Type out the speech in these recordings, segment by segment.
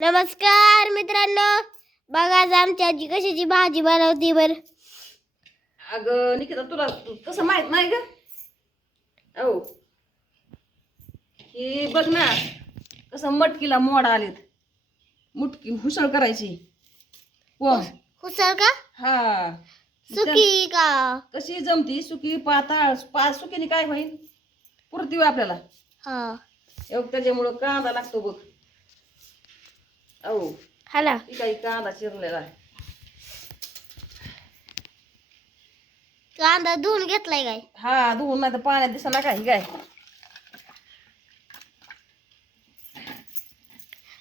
नमस्कार मित्रांनो. बघा आज आमची आजी कशाची भाजी बनवती बर. अगं निकिता तुला कसं माहीत नाही ग? हो ही बघ ना कसं मटकीला मोड आलेत. मुटकी हुसळ करायची. कोण? हुसळ का? हा. सुकी का? कशी जमती? सुकी पाताळ पा सुकीने काय होईल पुरती आपल्याला. हा. एवढं त्याच्यामुळं कांदा लागतो बघ. हो हा ना ती काही कांदा चिरलेला आहे. कांदा धुवून घेतलाय काय? हा धुवून नाही तर पाण्यात दिसना काय ही काय.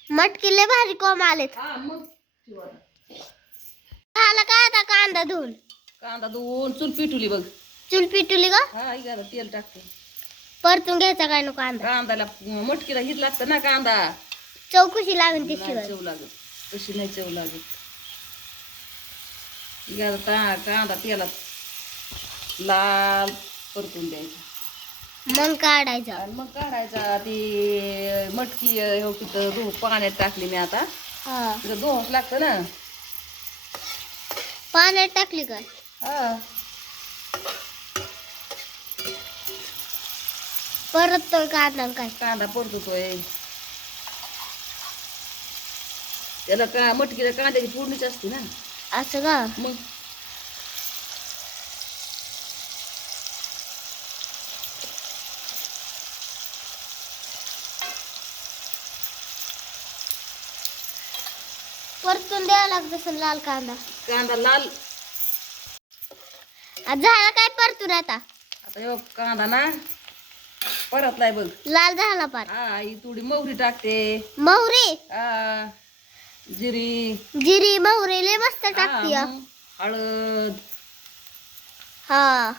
मटकीले भाजी कोम आलेत. हा मग झाला का आता कांदा धुवून? कांदा धुवून चूल पिटुली बघ. चुल पिटुली का हा ही घाला तेल टाकते. परतून घ्यायचा काय नो कांदा? कांद्याला मटकीला हिट लागतं ना कांदा. चौकशी लागेल ती शिवाय चव लागत तशी नाही चव लागत घाला ता कांदा तेलात लाल परतून द्यायचा. मग काढायचा. आणि मग काढायचा ती मटकी हो तिथं धु पाण्यात टाकली मी आता. हा. तिथं दोहच लागतं ना. पाण्यात टाकली काय हा. परत तो कांदा आणि काय? कांदा परततोय. त्याला का मटकीला कांद्याची फोडणीच असते ना. असं का? मग? परतून द्यावं लागत असेल लाल कांदा. कांदा लाल. झाला काय परतून आता? आता हो कांदा ना परतलाय बघ. लाल झाला पार. हा ही थोडी मोहरी टाकते. मोहरी हा. जिरी. जिरी मोहरी लय मस्त टाकती हा. मग हळद. हा.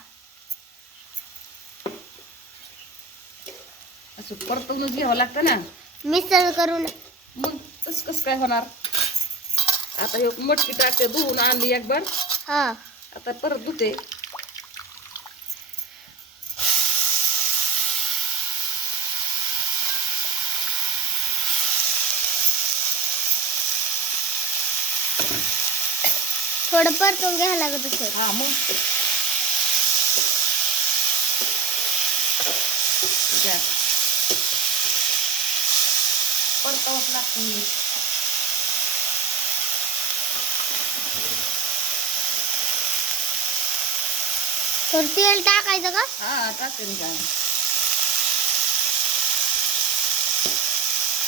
असं परतवूनच घ्यावं लागतं ना. मिसळ करून. मग तस कसं काय होणार? आता हे मटकी टाकते धुवून आणली एक बार हा. आता परत धुते. थोडं परतून घ्यावं लागत असेल हा मग. परतावंच लागतं थोडं तेल टाकायचं का? हा टाकते मी काय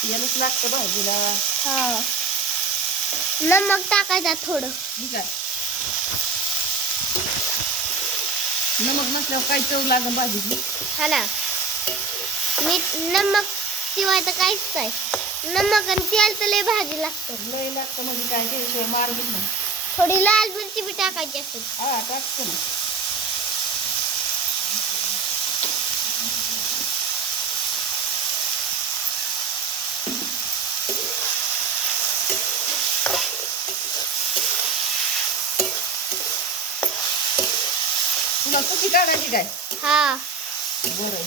यालाच लागतं भाजीला. हा. नमक टाकायचा थोडं. ठीक आहे नमक नसल्यावर काही चव लागेल भाजीची? हा ना. मीठ नमक शिवाय तर काहीच नाही. नमक आणि तेल तर लय भाजी लागतं. लय लागतं म्हणजे काय? त्याशिवाय मार्गच नाही. थोडी लाल मिरची बी टाकायची असते हा टाकतो ना. तुला सुकी काढायची काय? हा. बरं.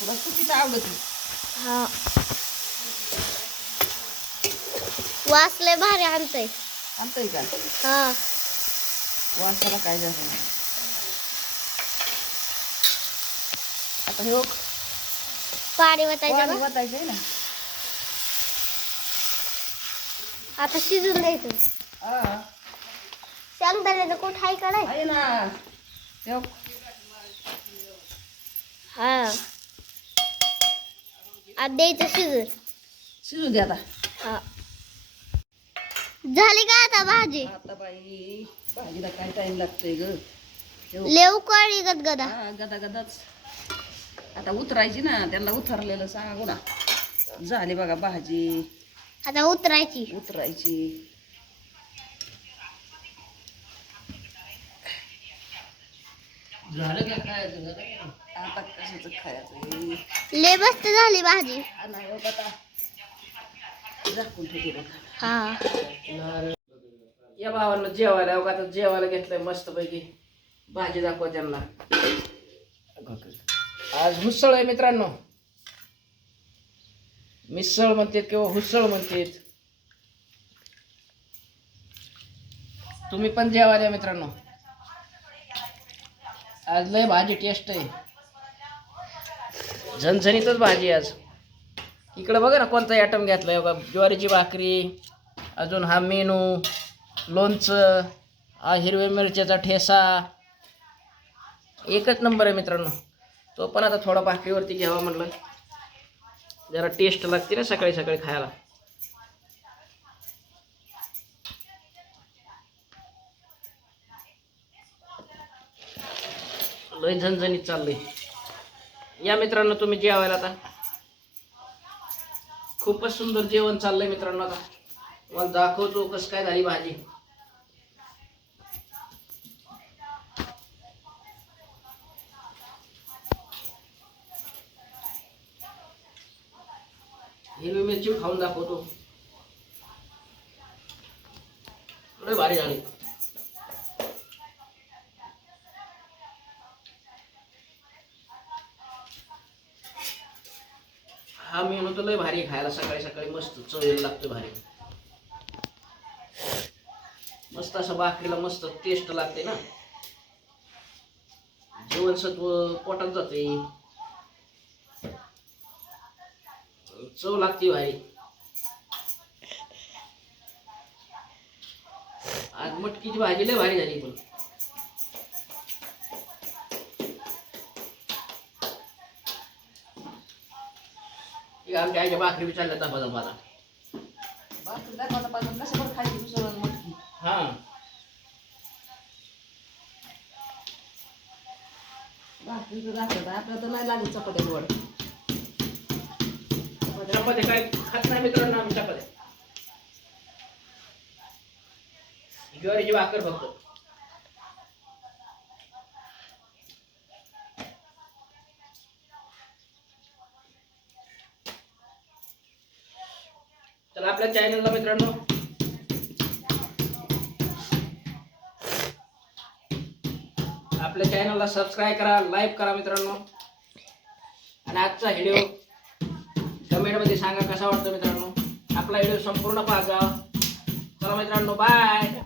तुला सुकीच आवडत हा. वास लय भारी आणतोय. आणतोय का? हा. वासाला काय झालं? नाही. आता हे बघ, पाणी वतायचं पाणी का वतायचंय ना. आता शिजून द्यायचं शेंगदाण्याचं कुठं आहे का नाही? आहे ना. हे. हा आता द्यायचं शिजून. शिजू दे आता. हा. झाली का आता भाजी? आता बाई भाजीला काय टाइम लागतोय ग? कळी गदगदा. हा, गदा गदाच आता उतरायची ना त्यांना उतरलेलं सांगू ना. झाली बघा भाजी. आता उतरायची. उतरायची. आता? कशाचं खायचं? ले मस्त झाली भाजी. हा नाही हो आता झाकून ठेवते बघा हा. या भावांना जेवायला अहो, आता जेवायला घेतलंय मस्त पैकी भाजी दाखवा त्यांना. आज मुसळ आहे मित्रांनो. मिसळ म्हणतात किंवा हुसळ म्हणतात. तुम्ही पण जेवा द्या मित्रांनो. आज लय भाजी टेस्ट आहे. झणझणीतच भाजी आहे आज. इकडं बघा ना कोणता आयटम घेतलाय बघा. ज्वारीची भाकरी अजून हा मेनू लोणचं हा हिरव्या मिरच्याचा ठेसा. एकच नंबर आहे मित्रांनो. तो पण आता थोडा भाकरीवरती घ्यावा म्हटलं जरा टेस्ट लागते ना सकाळी सकाळी खायला. लय झणझणीत चाललंय. या मित्रांनो तुम्ही जेवायला आता. खूपच सुंदर जेवण चाललंय मित्रांनो आता. मला दाखवतो कसं काय झाली भाजी. हिरवी मिरची खाऊन दाखवतो. लय भारी झाली. हा मी म्हणतो लय भारी खायला. सकाळी सकाळी मस्त चव लागतो भारी. मस्त असं भाकरीला मस्त टेस्ट लागते ना. जीवनसत्व पोटात जाते. चव लागते भारी. आज मटकीची भाजी लय भारी झाली पण. हे आमच्या आईच्या भाकरी कसं बरं खायची मटकी हा. भाकरी तर दाखवत आपल्याला तर नाही लागत चपात्या गोड चपात्या. चपात्या काय खात नाही मित्रांनो आम्ही चपात्या. ज्वारीची भाकर फक्त. तर आपल्या चॅनलला मित्रांनो. आपल्या चॅनलला सबस्क्राईब करा लाईक करा मित्रांनो. आणि आजचा व्हिडिओ कमेंटमध्ये सांगा कसा वाटतो मित्रांनो. आपला व्हिडिओ संपूर्ण पाहा चला मित्रांनो बाय